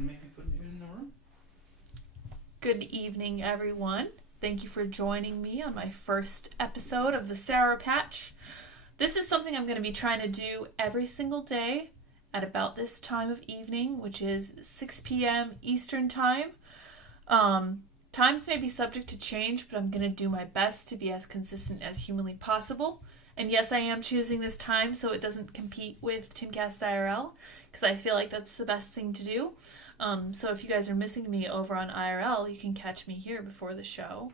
Maybe put it in the room. Good evening, everyone. Thank you for joining me on my first episode of the Sarah Patch. This is something I'm going to be trying to do every single day at about this time of evening, which is 6 p.m. Eastern Time. Times may be subject to change, but I'm going to do my best to be as consistent as humanly possible. And yes, I am choosing this time so it doesn't compete with Timcast IRL, because I feel like that's the best thing to do. So if you guys are missing me over on IRL, you can catch me here before the show.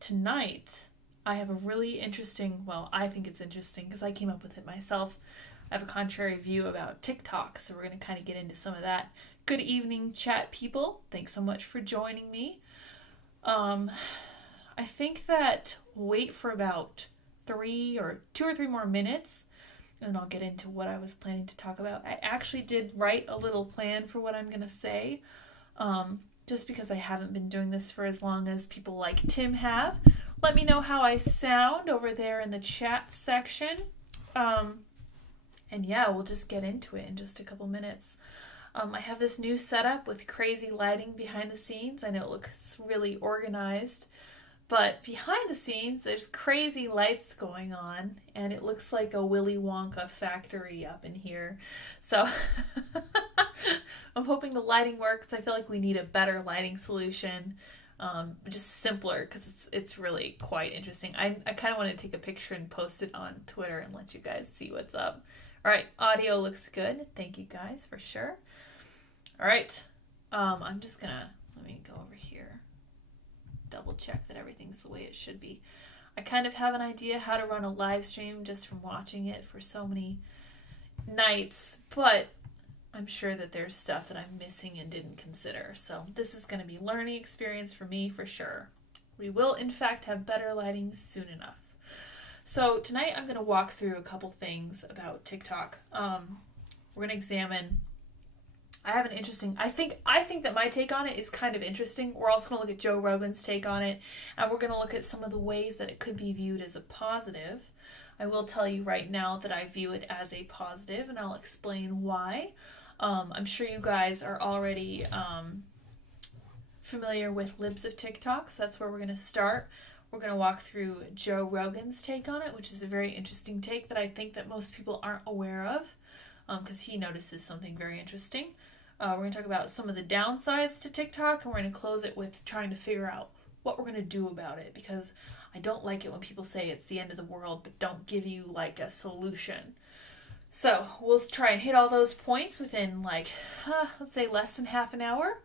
Tonight, I have a really interesting, well, I think it's interesting because I came up with it myself. I have a contrary view about TikTok, so we're going to kind of get into some of that. Good evening, chat people. Thanks so much for joining me. I think that wait for about 2 or 3 more minutes, and then I'll get into what I was planning to talk about. I actually did write a little plan for what I'm going to say, just because I haven't been doing this for as long as people like Tim have. Let me know how I sound over there in the chat section. And yeah, we'll just get into it in just a couple minutes. I have this new setup with crazy lighting behind the scenes. I know it looks really organized, but behind the scenes, there's crazy lights going on, and it looks like a Willy Wonka factory up in here. So I'm hoping the lighting works. I feel like we need a better lighting solution, just simpler, because it's really quite interesting. I kind of want to take a picture and post it on Twitter and let you guys see what's up. All right, audio looks good. Thank you guys for sure. All right, I'm just gonna, let me go over here, double check that everything's the way it should be. I kind of have an idea how to run a live stream just from watching it for so many nights, but I'm sure that there's stuff that I'm missing and didn't consider. So this is going to be a learning experience for me for sure. We will, in fact, have better lighting soon enough. So tonight I'm going to walk through a couple things about TikTok. We're going to examine, I have an interesting, I think that my take on it is kind of interesting. We're also going to look at Joe Rogan's take on it, and we're going to look at some of the ways that it could be viewed as a positive. I will tell you right now that I view it as a positive, and I'll explain why. I'm sure you guys are already familiar with Libs of TikTok, so that's where we're going to start. We're going to walk through Joe Rogan's take on it, which is a very interesting take that I think that most people aren't aware of, because he notices something very interesting. We're going to talk about some of the downsides to TikTok, and we're going to close it with trying to figure out what we're going to do about it, because I don't like it when people say it's the end of the world, but don't give you like a solution. So we'll try and hit all those points within let's say less than half an hour.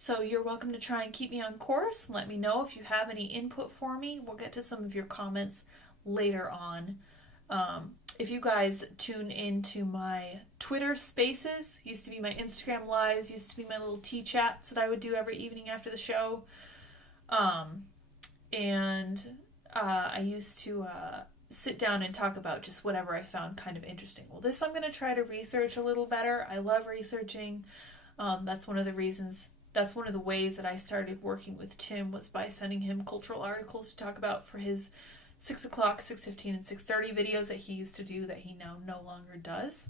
So you're welcome to try and keep me on course and let me know if you have any input for me. We'll get to some of your comments later on. If you guys tune into my Twitter spaces, used to be my Instagram lives, used to be my little tea chats that I would do every evening after the show. And I used to sit down and talk about just whatever I found kind of interesting. Well, this I'm going to try to research a little better. I love researching. That's one of the ways that I started working with Tim, was by sending him cultural articles to talk about for his 6 o'clock, 6:15, and 6:30 videos that he used to do that he now no longer does.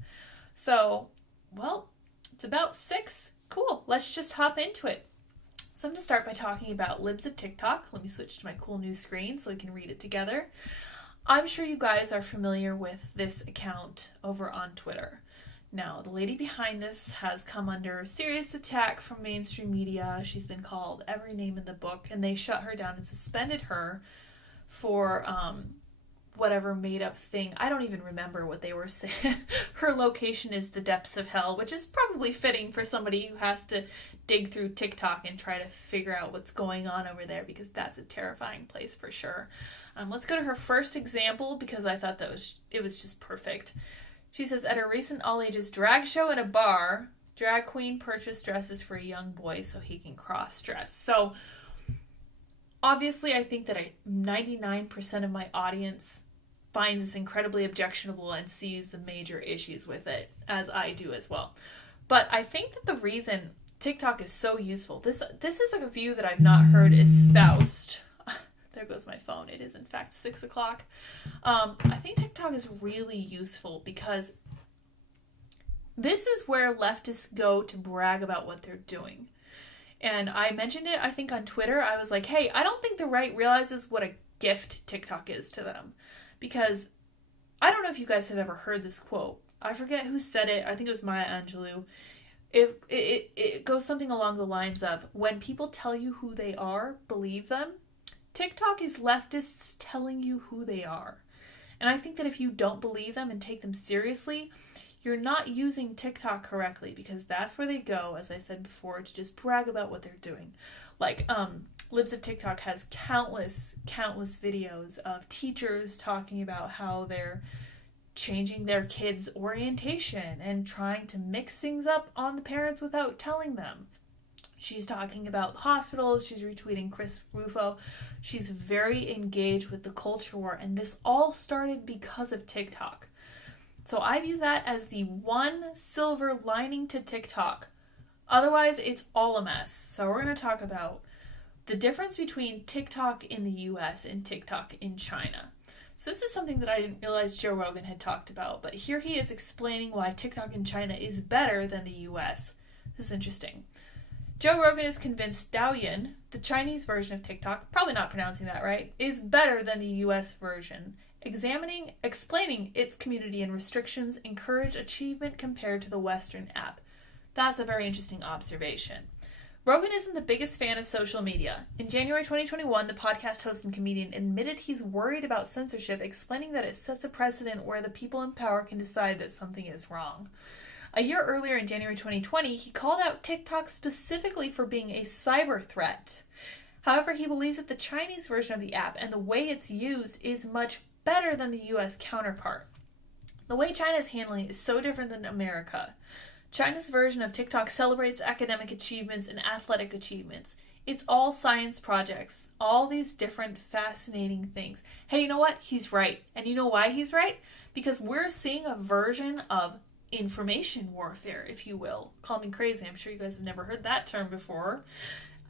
So, well, it's about 6. Cool. Let's just hop into it. So I'm going to start by talking about Libs of TikTok. Let me switch to my cool new screen so we can read it together. I'm sure you guys are familiar with this account over on Twitter. Now, the lady behind this has come under serious attack from mainstream media. She's been called every name in the book, and they shut her down and suspended her for whatever made-up thing. I don't even remember what they were saying. Her location is the depths of hell, which is probably fitting for somebody who has to dig through TikTok and try to figure out what's going on over there, because that's a terrifying place for sure. Let's go to her first example, because I thought it was just perfect. She says, at a recent all-ages drag show in a bar, drag queen purchased dresses for a young boy so he can cross-dress. So, obviously, I think that 99% of my audience finds this incredibly objectionable and sees the major issues with it, as I do as well. But I think that the reason TikTok is so useful, this is like a view that I've not heard espoused. There goes my phone. It is, in fact, 6 o'clock. I think TikTok is really useful because This is where leftists go to brag about what they're doing. And I mentioned it, I think, on Twitter. I was like, hey, I don't think the right realizes what a gift TikTok is to them. Because I don't know if you guys have ever heard this quote. I forget who said it. I think it was Maya Angelou. It goes something along the lines of, when people tell you who they are, believe them. TikTok is leftists telling you who they are. And I think that if you don't believe them and take them seriously, you're not using TikTok correctly, because that's where they go, as I said before, to just brag about what they're doing. Like, Libs of TikTok has countless videos of teachers talking about how they're changing their kids' orientation and trying to mix things up on the parents without telling them. She's talking about hospitals. She's retweeting Chris Rufo. She's very engaged with the culture war, and this all started because of TikTok. So I view that as the one silver lining to TikTok. Otherwise, it's all a mess. So we're going to talk about the difference between TikTok in the US and TikTok in China. So this is something that I didn't realize Joe Rogan had talked about, but here he is explaining why TikTok in China is better than the US. This is interesting. Joe Rogan is convinced Douyin, the Chinese version of TikTok, probably not pronouncing that right, is better than the US version, explaining its community and restrictions encourage achievement compared to the Western app. That's a very interesting observation. Rogan isn't the biggest fan of social media. In January 2021, the podcast host and comedian admitted he's worried about censorship, explaining that it sets a precedent where the people in power can decide that something is wrong. A year earlier, in January 2020, he called out TikTok specifically for being a cyber threat. However, he believes that the Chinese version of the app and the way it's used is much better than the US counterpart. The way China is handling it is so different than America. China's version of TikTok celebrates academic achievements and athletic achievements. It's all science projects, all these different fascinating things. Hey, you know what? He's right. And you know why he's right? Because we're seeing a version of information warfare, if you will. Call me crazy. I'm sure you guys have never heard that term before,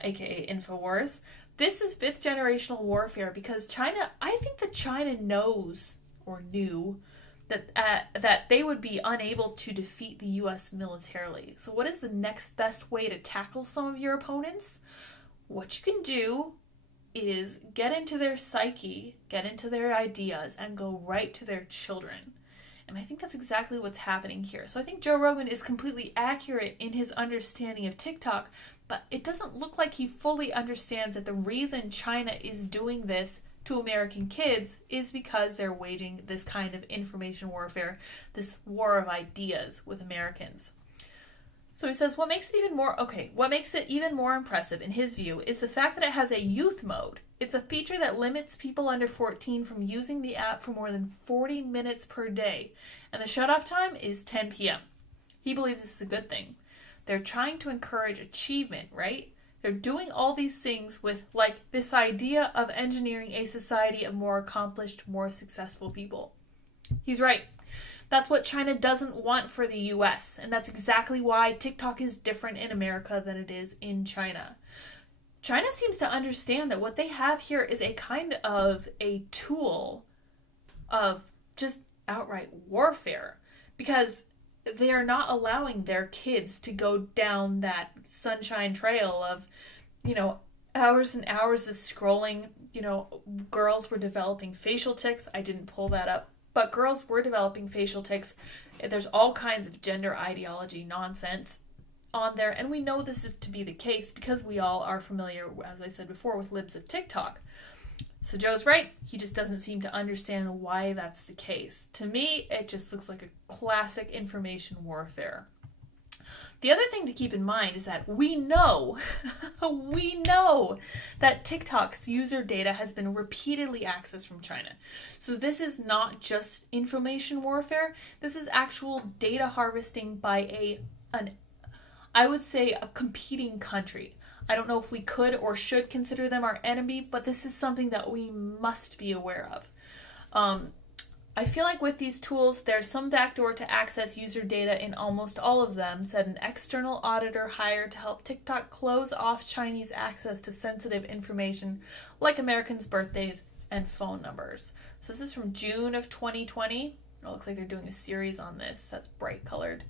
aka InfoWars. This is fifth generational warfare because China, I think that China knows or knew that they would be unable to defeat the US militarily. So what is the next best way to tackle some of your opponents? What you can do is get into their psyche, get into their ideas, and go right to their children. And I think that's exactly what's happening here. So I think Joe Rogan is completely accurate in his understanding of TikTok, but it doesn't look like he fully understands that the reason China is doing this to American kids is because they're waging this kind of information warfare, this war of ideas with Americans. So he says, what makes it even more impressive in his view is the fact that it has a youth mode. It's a feature that limits people under 14 from using the app for more than 40 minutes per day, and the shutoff time is 10 p.m. He believes this is a good thing. They're trying to encourage achievement, right? They're doing all these things with, like, this idea of engineering a society of more accomplished, more successful people. He's right. That's what China doesn't want for the US, and that's exactly why TikTok is different in America than it is in China. China seems to understand that what they have here is a kind of a tool of just outright warfare, because they are not allowing their kids to go down that sunshine trail of, hours and hours of scrolling. Girls were developing facial tics. I didn't pull that up, but girls were developing facial tics. There's all kinds of gender ideology nonsense on there, and we know this is to be the case because we all are familiar, as I said before, with Libs of TikTok. So Joe's right. He just doesn't seem to understand why that's the case. To me, it just looks like a classic information warfare. The other thing to keep in mind is that we know that TikTok's user data has been repeatedly accessed from China. So this is not just information warfare. This is actual data harvesting by I would say a competing country. I don't know if we could or should consider them our enemy, but this is something that we must be aware of. I feel like with these tools, there's some backdoor to access user data in almost all of them, said an external auditor hired to help TikTok close off Chinese access to sensitive information like Americans' birthdays and phone numbers. So this is from June of 2020. It looks like they're doing a series on this. That's bright colored.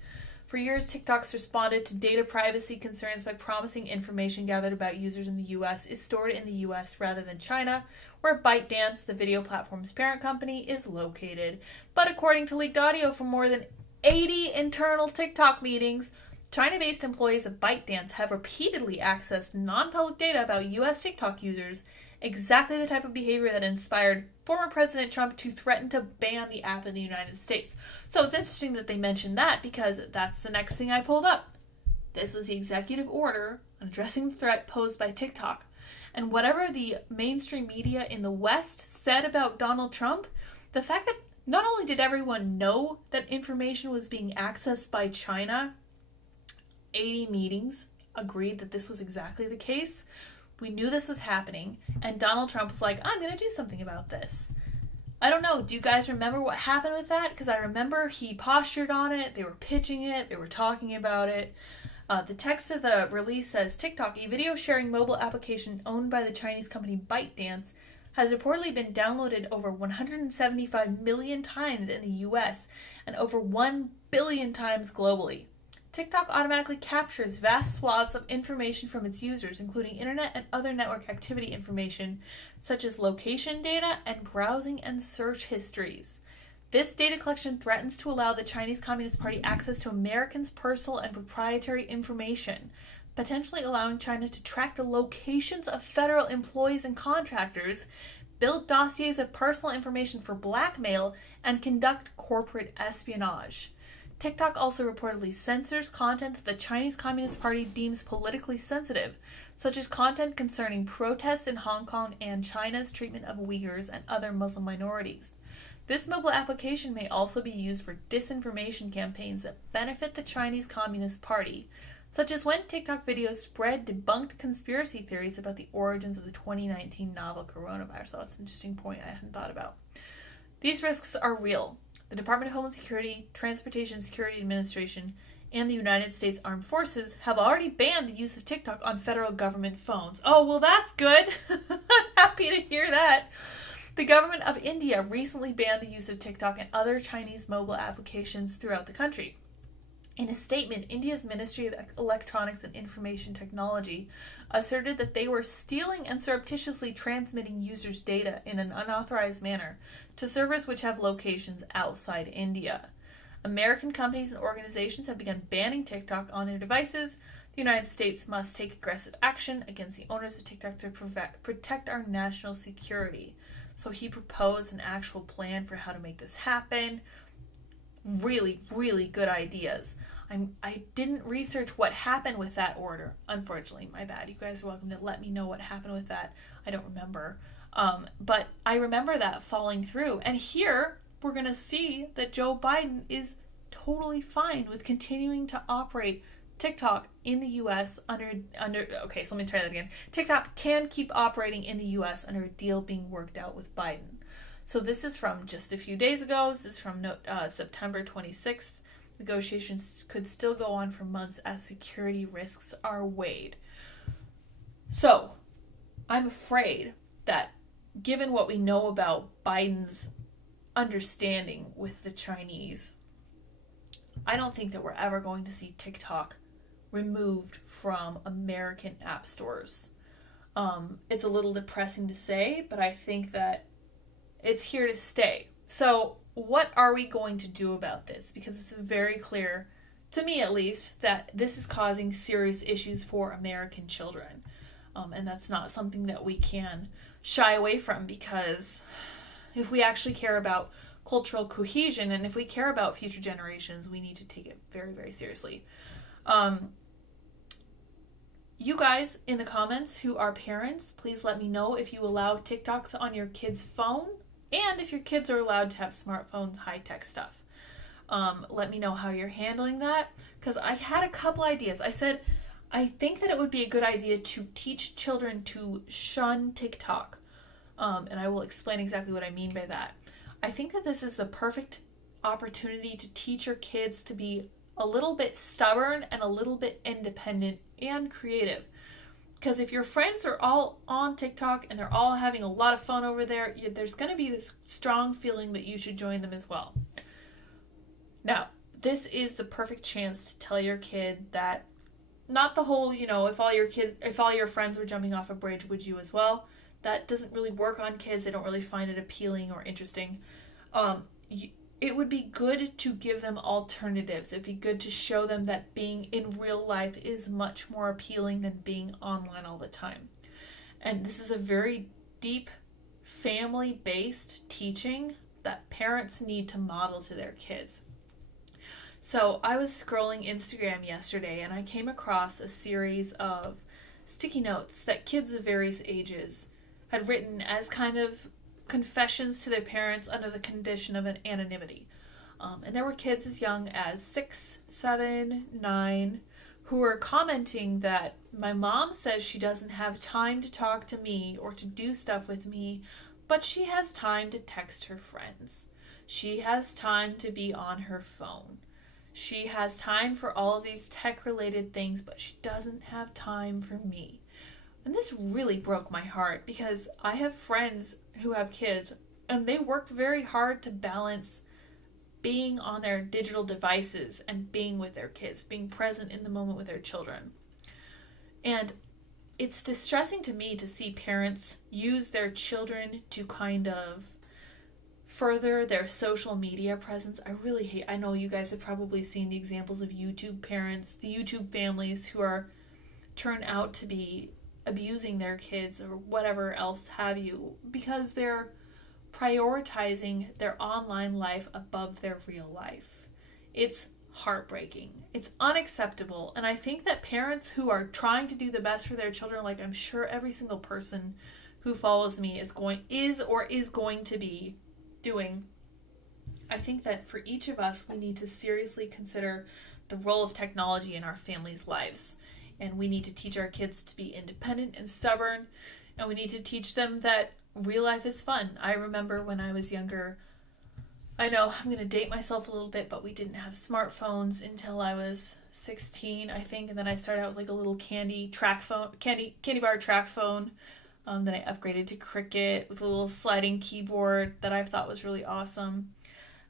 For years, TikTok's responded to data privacy concerns by promising information gathered about users in the US is stored in the US rather than China, where ByteDance, the video platform's parent company, is located. But according to leaked audio from more than 80 internal TikTok meetings, China-based employees of ByteDance have repeatedly accessed non-public data about US TikTok users, exactly the type of behavior that inspired former President Trump to threaten to ban the app in the United States. So it's interesting that they mentioned that because that's the next thing I pulled up. This was the executive order addressing the threat posed by TikTok. And whatever the mainstream media in the West said about Donald Trump, the fact that not only did everyone know that information was being accessed by China, 80 meetings agreed that this was exactly the case. We knew this was happening, and Donald Trump was like, I'm going to do something about this. I don't know, do you guys remember what happened with that? Because I remember he postured on it, they were pitching it, they were talking about it. The text of the release says, TikTok, a video sharing mobile application owned by the Chinese company ByteDance, has reportedly been downloaded over 175 million times in the US and over 1 billion times globally. TikTok automatically captures vast swaths of information from its users, including internet and other network activity information, such as location data and browsing and search histories. This data collection threatens to allow the Chinese Communist Party access to Americans' personal and proprietary information, potentially allowing China to track the locations of federal employees and contractors, build dossiers of personal information for blackmail, and conduct corporate espionage. TikTok also reportedly censors content that the Chinese Communist Party deems politically sensitive, such as content concerning protests in Hong Kong and China's treatment of Uyghurs and other Muslim minorities. This mobile application may also be used for disinformation campaigns that benefit the Chinese Communist Party, such as when TikTok videos spread debunked conspiracy theories about the origins of the 2019 novel coronavirus. So that's an interesting point I hadn't thought about. These risks are real. The Department of Homeland Security, Transportation Security Administration, and the United States Armed Forces have already banned the use of TikTok on federal government phones. Oh, well, that's good. I'm happy to hear that. The government of India recently banned the use of TikTok and other Chinese mobile applications throughout the country. In a statement, India's Ministry of Electronics and Information Technology asserted that they were stealing and surreptitiously transmitting users' data in an unauthorized manner to servers which have locations outside India. American companies and organizations have begun banning TikTok on their devices. The United States must take aggressive action against the owners of TikTok to protect our national security. So he proposed an actual plan for how to make this happen. Really, really good ideas. I didn't research what happened with that order. Unfortunately, my bad. You guys are welcome to let me know what happened with that. I don't remember. But I remember that falling through. And here, we're going to see that Joe Biden is totally fine with continuing to operate TikTok in the U.S. Okay, so let me try that again. TikTok can keep operating in the U.S. under a deal being worked out with Biden. So this is from just a few days ago. This is from September 26th. Negotiations could still go on for months as security risks are weighed. So, I'm afraid that given what we know about Biden's understanding with the Chinese, I don't think that we're ever going to see TikTok removed from American app stores. It's a little depressing to say, but I think that it's here to stay. So what are we going to do about this? Because it's very clear, to me at least, that this is causing serious issues for American children. And that's not something that we can shy away from, because if we actually care about cultural cohesion and if we care about future generations, we need to take it very, very seriously. You guys in the comments who are parents, please let me know if you allow TikToks on your kid's phone and if your kids are allowed to have smartphones, high-tech stuff. Let me know how you're handling that, because I had a couple ideas. I said, I think that it would be a good idea to teach children to shun TikTok. And I will explain exactly what I mean by that. I think that this is the perfect opportunity to teach your kids to be a little bit stubborn and a little bit independent and creative. Because if your friends are all on TikTok and they're all having a lot of fun over there, there's going to be this strong feeling that you should join them as well. Now, this is the perfect chance to tell your kid that not the whole, if all your friends were jumping off a bridge, would you as well? That doesn't really work on kids. They don't really find it appealing or interesting. It would be good to give them alternatives. It'd be good to show them that being in real life is much more appealing than being online all the time. And this is a very deep family-based teaching that parents need to model to their kids. So I was scrolling Instagram yesterday and I came across a series of sticky notes that kids of various ages had written as kind of confessions to their parents under the condition of an anonymity. And there were kids as young as 6, 7, 9 who were commenting that my mom says she doesn't have time to talk to me or to do stuff with me, but she has time to text her friends. She has time to be on her phone. She has time for all of these tech-related things, but she doesn't have time for me. And this really broke my heart because I have friends who have kids and they worked very hard to balance being on their digital devices and being with their kids, being present in the moment with their children. And it's distressing to me to see parents use their children to kind of further their social media presence. I know you guys have probably seen the examples of YouTube parents, the YouTube families who are turned out to be abusing their kids or whatever else have you because they're prioritizing their online life above their real life. It's heartbreaking. It's unacceptable. And I think that parents who are trying to do the best for their children, like I'm sure every single person who follows me is going to be doing, I think that for each of us, we need to seriously consider the role of technology in our families' lives. And we need to teach our kids to be independent and stubborn. And we need to teach them that real life is fun. I remember when I was younger, I know I'm going to date myself a little bit, but we didn't have smartphones until I was 16, I think. And then I started out with like a little candy bar track phone. Then I upgraded to Cricket with a little sliding keyboard that I thought was really awesome.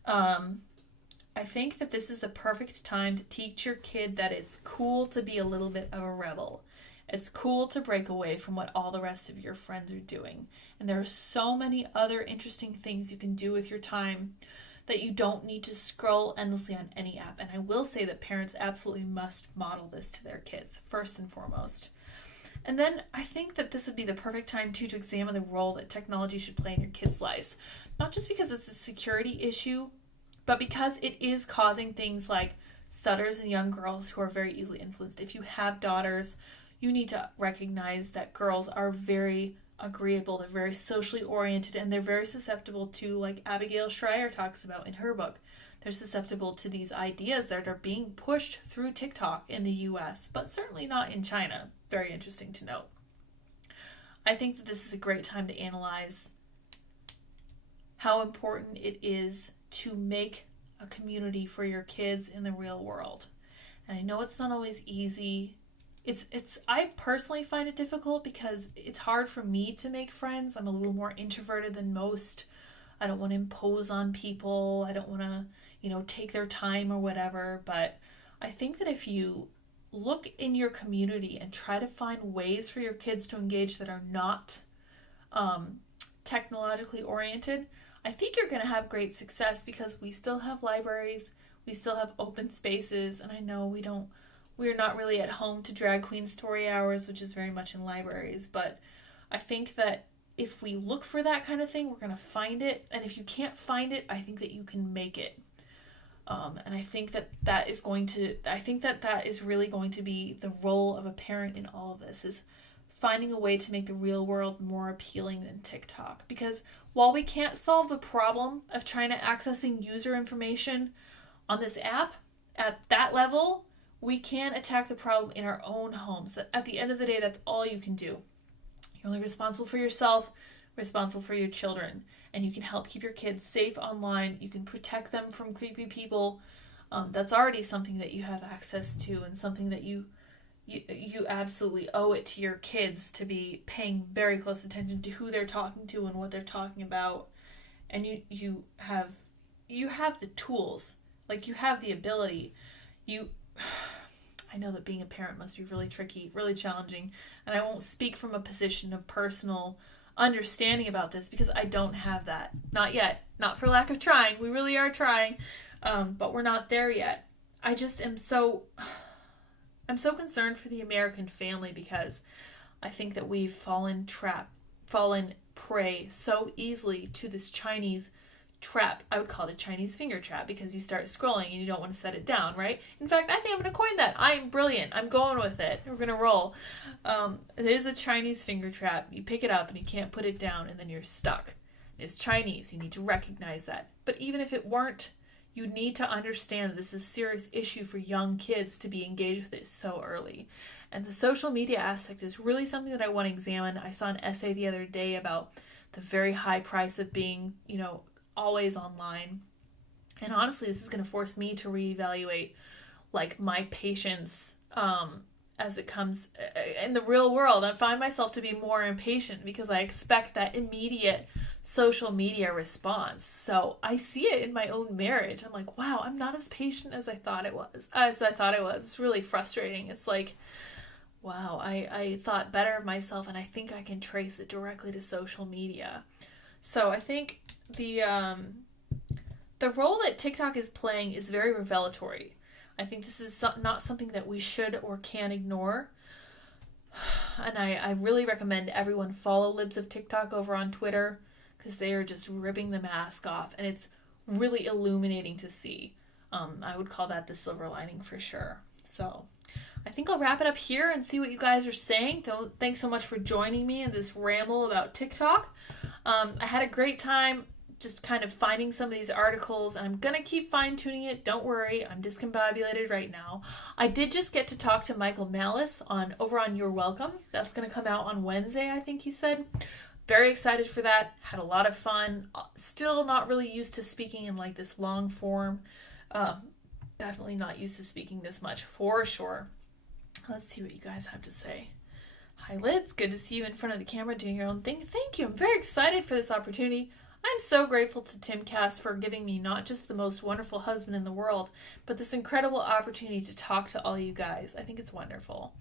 I think that this is the perfect time to teach your kid that it's cool to be a little bit of a rebel. It's cool to break away from what all the rest of your friends are doing. And there are so many other interesting things you can do with your time that you don't need to scroll endlessly on any app. And I will say that parents absolutely must model this to their kids, first and foremost. And then I think that this would be the perfect time too to examine the role that technology should play in your kids' lives. Not just because it's a security issue, but because it is causing things like stutters in young girls who are very easily influenced. If you have daughters, you need to recognize that girls are very agreeable, they're very socially oriented, and they're very susceptible to, like Abigail Schreier talks about in her book, they're susceptible to these ideas that are being pushed through TikTok in the US, but certainly not in China. Very interesting to note. I think that this is a great time to analyze how important it is to make a community for your kids in the real world. And I know it's not always easy. I personally find it difficult because it's hard for me to make friends. I'm a little more introverted than most. I don't want to impose on people. I don't want to, take their time or whatever. But I think that if you look in your community and try to find ways for your kids to engage that are not technologically oriented, I think you're going to have great success because we still have libraries, we still have open spaces, and I know we're not really at home to drag queen story hours, which is very much in libraries, but I think that if we look for that kind of thing, we're going to find it, and if you can't find it, I think that you can make it. And I think that is really going to be the role of a parent in all of this, is finding a way to make the real world more appealing than TikTok. Because while we can't solve the problem of trying to accessing user information on this app at that level, we can attack the problem in our own homes. That at the end of the day, that's all you can do. You're only responsible for yourself, responsible for your children, and you can help keep your kids safe online. You can protect them from creepy people. That's already something that you have access to, and something that you absolutely owe it to your kids to be paying very close attention to who they're talking to and what they're talking about. And you have the tools Like, you have the ability. I know that being a parent must be really tricky, really challenging, and I won't speak from a position of personal understanding about this because I don't have that. Not yet. Not for lack of trying. We really are trying, but we're not there yet. I'm so concerned for the American family because I think that we've fallen prey so easily to this Chinese trap. I would call it a Chinese finger trap because you start scrolling and you don't want to set it down, right? In fact, I think I'm going to coin that. I'm brilliant. I'm going with it. We're going to roll. It is a Chinese finger trap. You pick it up and you can't put it down and then you're stuck. It's Chinese. You need to recognize that. But even if it weren't, you need to understand that this is a serious issue for young kids to be engaged with it so early. And the social media aspect is really something that I want to examine. I saw an essay the other day about the very high price of being, always online. And honestly, this is going to force me to reevaluate like my patience as it comes in the real world. I find myself to be more impatient because I expect that immediate social media response. So I see it in my own marriage. I'm like, wow, I'm not as patient as I thought it was. It's really frustrating. It's like, wow, I thought better of myself and I think I can trace it directly to social media. So I think the role that TikTok is playing is very revelatory. I think this is not something that we should or can ignore. And I really recommend everyone follow Libs of TikTok over on Twitter because they are just ripping the mask off and it's really illuminating to see. I would call that the silver lining for sure. So I think I'll wrap it up here and see what you guys are saying. Thanks so much for joining me in this ramble about TikTok. I had a great time just kind of finding some of these articles, and I'm going to keep fine-tuning it. Don't worry, I'm discombobulated right now. I did just get to talk to Michael Malice over on You're Welcome. That's going to come out on Wednesday, I think he said. Very excited for that. Had a lot of fun. Still not really used to speaking in like this long form. Definitely not used to speaking this much, for sure. Let's see what you guys have to say. Hi, Lids. Good to see you in front of the camera doing your own thing. Thank you. I'm very excited for this opportunity. I'm so grateful to Timcast for giving me not just the most wonderful husband in the world, but this incredible opportunity to talk to all you guys. I think it's wonderful.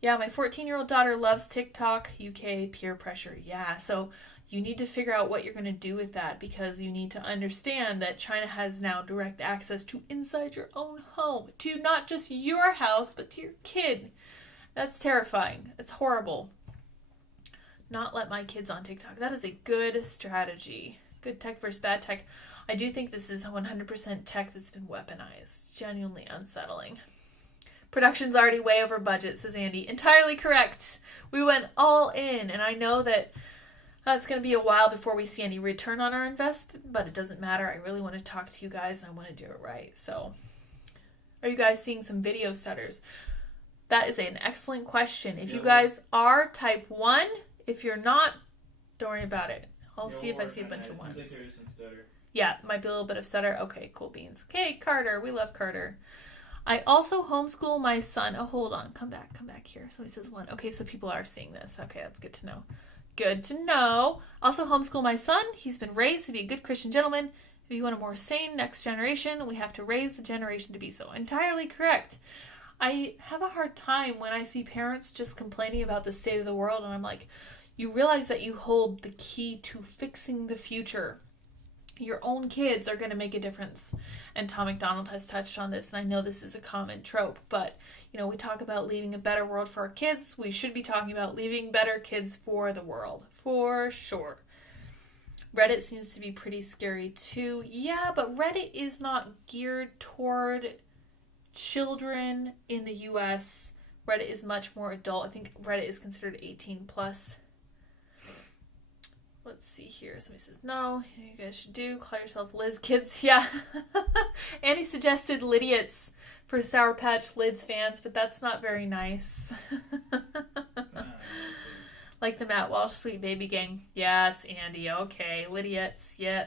Yeah, my 14-year-old daughter loves TikTok, UK, peer pressure. Yeah, so you need to figure out what you're going to do with that because you need to understand that China has now direct access to inside your own home, to not just your house, but to your kid. That's terrifying. It's horrible. Not let my kids on TikTok. That is a good strategy. Good tech versus bad tech. I do think this is 100% tech that's been weaponized. Genuinely unsettling. Production's already way over budget, says Andy. Entirely correct. We went all in, and I know that it's going to be a while before we see any return on our investment, but it doesn't matter. I really want to talk to you guys, and I want to do it right. So, are you guys seeing some video setters? That is an excellent question. If you guys are type 1, if you're not, don't worry about it. I'll see if I see a bunch of ones. Yeah, might be a little bit of stutter. Okay, cool beans. Okay, Carter. We love Carter. I also homeschool my son. Oh, hold on. Come back here. Somebody says 1. Okay, so people are seeing this. Okay, that's good to know. Good to know. Also homeschool my son. He's been raised to be a good Christian gentleman. If you want a more sane next generation, we have to raise the generation to be so. Entirely correct. I have a hard time when I see parents just complaining about the state of the world, and I'm like, you realize that you hold the key to fixing the future. Your own kids are going to make a difference. And Tom McDonald has touched on this, and I know this is a common trope, but, we talk about leaving a better world for our kids. We should be talking about leaving better kids for the world, for sure. Reddit seems to be pretty scary too. Yeah, but Reddit is not geared toward children in the US. Reddit is much more adult. I think Reddit is considered 18 plus. Let's see here. Somebody says, no, you guys should call yourself Liz Kids. Yeah. Andy suggested Lydia's for Sour Patch Lids fans, but that's not very nice. Like the Matt Walsh Sweet Baby Gang. Yes, Andy. Okay. Lydia's. Yeah.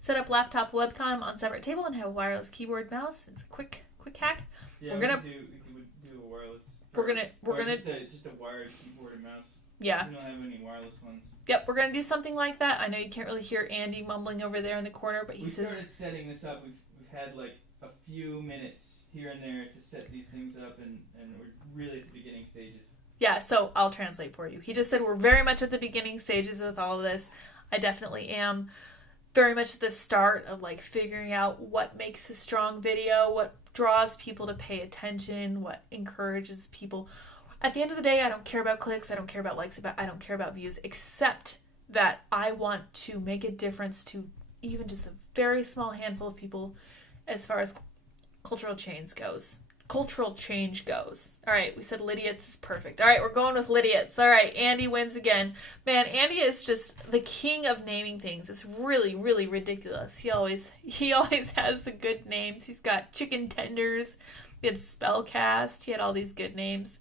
Set up laptop webcam on separate table and have a wireless keyboard mouse. It's a quick hack. Yeah, we could do a wireless. We're gonna just a wired keyboard and mouse. Yeah. We don't have any wireless ones. Yep, we're gonna do something like that. I know you can't really hear Andy mumbling over there in the corner, but he says we started setting this up. We've had like a few minutes here and there to set these things up, and we're really at the beginning stages. Yeah, so I'll translate for you. He just said we're very much at the beginning stages with all of this. I definitely am very much at the start of like figuring out what makes a strong video, what draws people to pay attention, what encourages people. At the end of the day, I don't care about clicks, I don't care about likes, I don't care about views, except that I want to make a difference to even just a very small handful of people as far as cultural change goes. All right, we said Lydia's is perfect. All right, we're going with Lydia's. All right, Andy wins again. Man, Andy is just the king of naming things. It's really, really ridiculous. He always has the good names. He's got chicken tenders. He had spellcast. He had all these good names.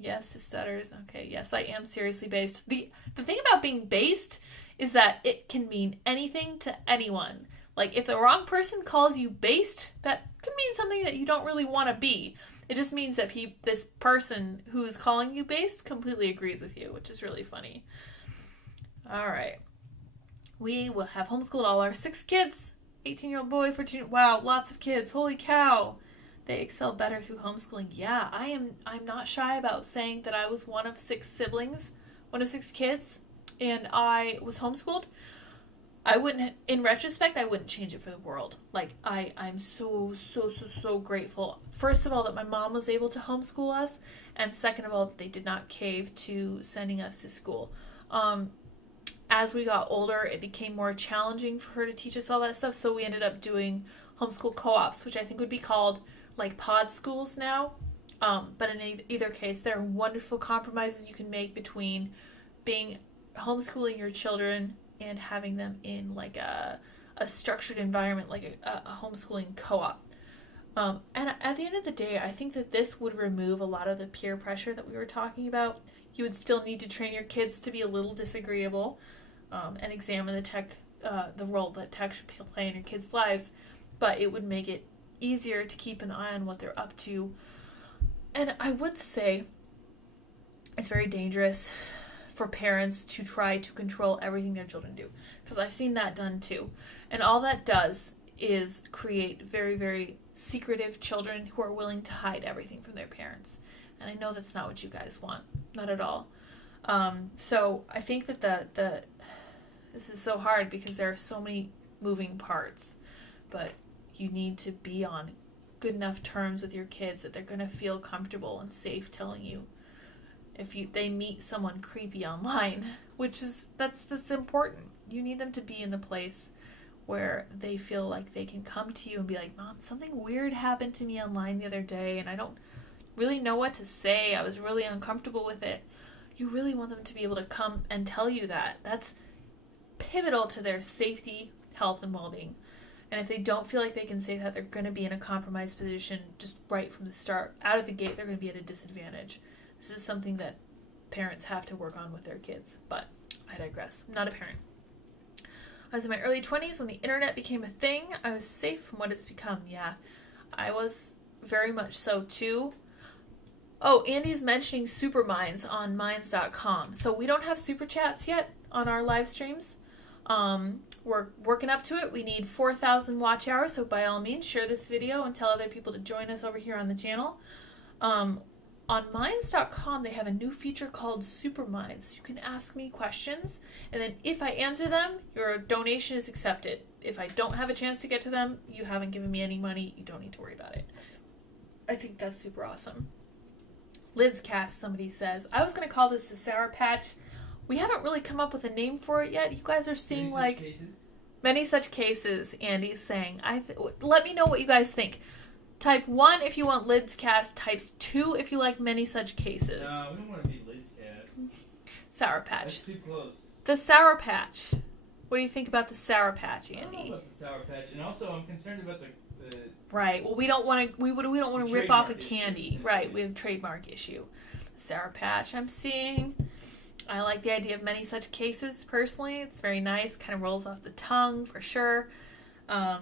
Yes, his stutters. Okay, yes, I am seriously based. The thing about being based is that it can mean anything to anyone. Like, if the wrong person calls you based, that could mean something that you don't really want to be. It just means that this person who is calling you based completely agrees with you, which is really funny. All right. We will have homeschooled all our 6 kids. 18-year-old boy, 14. Wow, lots of kids. Holy cow. They excel better through homeschooling. Yeah, I'm not shy about saying that I was one of 6 siblings, one of 6 kids, and I was homeschooled. I wouldn't, in retrospect, I wouldn't change it for the world. Like, I'm so grateful. First of all, that my mom was able to homeschool us, and second of all, that they did not cave to sending us to school. As we got older, it became more challenging for her to teach us all that stuff, so we ended up doing homeschool co-ops, which I think would be called, like, pod schools now. But in either case, there are wonderful compromises you can make between homeschooling your children and having them in like a structured environment, like a homeschooling co-op. And at the end of the day, I think that this would remove a lot of the peer pressure that we were talking about. You would still need to train your kids to be a little disagreeable and examine the role that tech should play in your kids' lives, but it would make it easier to keep an eye on what they're up to. And I would say it's very dangerous for parents to try to control everything their children do, because I've seen that done too, and all that does is create very, very secretive children who are willing to hide everything from their parents, and I know that's not what you guys want, not at all. So I think that this is so hard because there are so many moving parts, but you need to be on good enough terms with your kids that they're going to feel comfortable and safe telling you if they meet someone creepy online, which is that's important. You need them to be in the place where they feel like they can come to you and be like, Mom, something weird happened to me online the other day and I don't really know what to say. I was really uncomfortable with it. You really want them to be able to come and tell you that. That's pivotal to their safety, health, and well-being. And if they don't feel like they can say that, they're going to be in a compromised position just right from the start. Out of the gate, they're going to be at a disadvantage. This is something that parents have to work on with their kids, but I digress. I'm not a parent. I was in my early 20s when the internet became a thing. I was safe from what it's become. Yeah, I was very much so too. Oh, Andy's mentioning super minds on minds.com. So we don't have super chats yet on our live streams. We're working up to it. We need 4,000 watch hours, so by all means, share this video and tell other people to join us over here on the channel. On Minds.com, they have a new feature called Super Minds. You can ask me questions, and then if I answer them, your donation is accepted. If I don't have a chance to get to them, you haven't given me any money, you don't need to worry about it. I think that's super awesome. Lids Cast, somebody says. I was going to call this the Sour Patch. We haven't really come up with a name for it yet. You guys are seeing many such cases, Andy's saying. Let me know what you guys think. Type 1 if you want Lids Cast. Type 2 if you like many such cases. No, we don't want to be Lids Cast. Sour Patch. That's too close. The Sour Patch. What do you think about the Sour Patch, Andy? I don't know about the Sour Patch, and also I'm concerned about the right. Well, we don't want to rip off a candy. Issue. Right. We have a trademark issue. The Sour Patch. I'm seeing. I like the idea of many such cases personally. It's very nice. Kind of rolls off the tongue for sure. That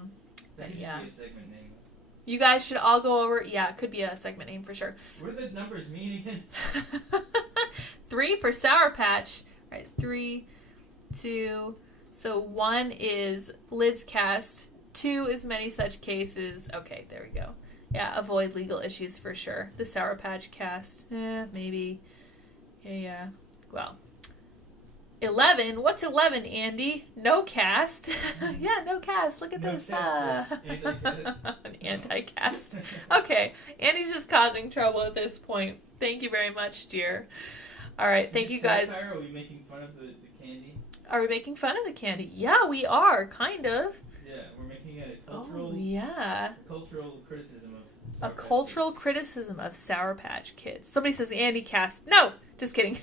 But should yeah. be a segment name. You guys should all go over. Yeah, it could be a segment name for sure. What do the numbers mean again? 3 for Sour Patch. Right, 3, 2. So 1 is Lids Cast. to as many such cases. Okay, there we go. Yeah, avoid legal issues for sure. The Sour Patch cast. Maybe. Yeah. Well. 11? What's 11, Andy? No cast. Yeah, no cast. Look at No this. cast, anti-cast. An anti-cast. Okay. Andy's just causing trouble at this point. Thank you very much, dear. All right. Thank you guys. Satire? Are we making fun of the candy? Are we making fun of the candy? Yeah, we are. Kind of. Yeah, we're making a cultural, cultural criticism of A Sour Patch cultural Kids. criticism of Sour Patch Kids. Somebody says Andy cast. No, just kidding.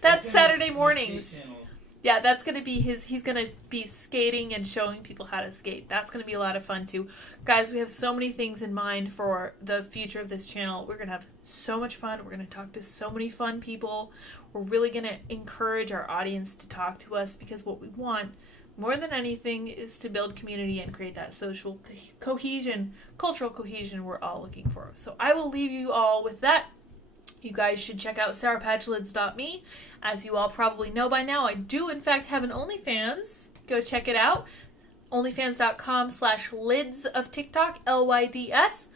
That's It's in Saturday his mornings. skate channel. Yeah, that's going to be he's going to be skating and showing people how to skate. That's going to be a lot of fun too. Guys, we have so many things in mind for the future of this channel. We're going to have so much fun. We're going to talk to so many fun people. We're really going to encourage our audience to talk to us because what we want more than anything is to build community and create that social cohesion, cultural cohesion we're all looking for. So I will leave you all with that. You guys should check out sourpatchlids.me. As you all probably know by now, I do in fact have an OnlyFans. Go check it out. onlyfans.com/lids of TikTok, LYDS.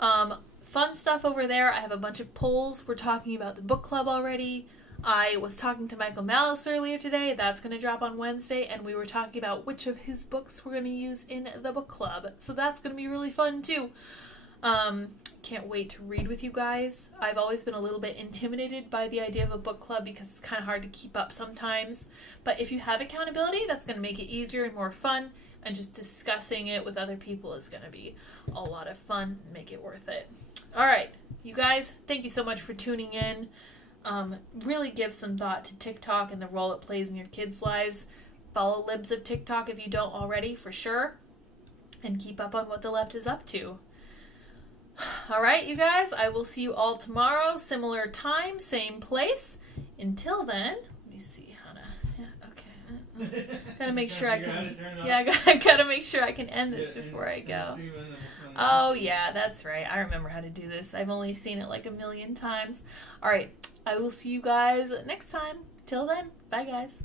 Fun stuff over there. I have a bunch of polls. We're talking about the book club already. I was talking to Michael Malice earlier today. That's going to drop on Wednesday. And we were talking about which of his books we're going to use in the book club. So that's going to be really fun too. Can't wait to read with you guys. I've always been a little bit intimidated by the idea of a book club because it's kind of hard to keep up sometimes. But if you have accountability, that's going to make it easier and more fun. And just discussing it with other people is going to be a lot of fun and make it worth it. All right, you guys, thank you so much for tuning in. Really give some thought to TikTok and the role it plays in your kids' lives. Follow Libs of TikTok if you don't already, for sure. And keep up on what the left is up to. All right, you guys, I will see you all tomorrow. Similar time, same place. Until then, let me see how to... Yeah, okay. Gotta make sure I can... Yeah, I gotta make sure I can end this before I go. Oh, yeah, that's right. I remember how to do this. I've only seen it like a million times. All right, I will see you guys next time. Till then, bye, guys.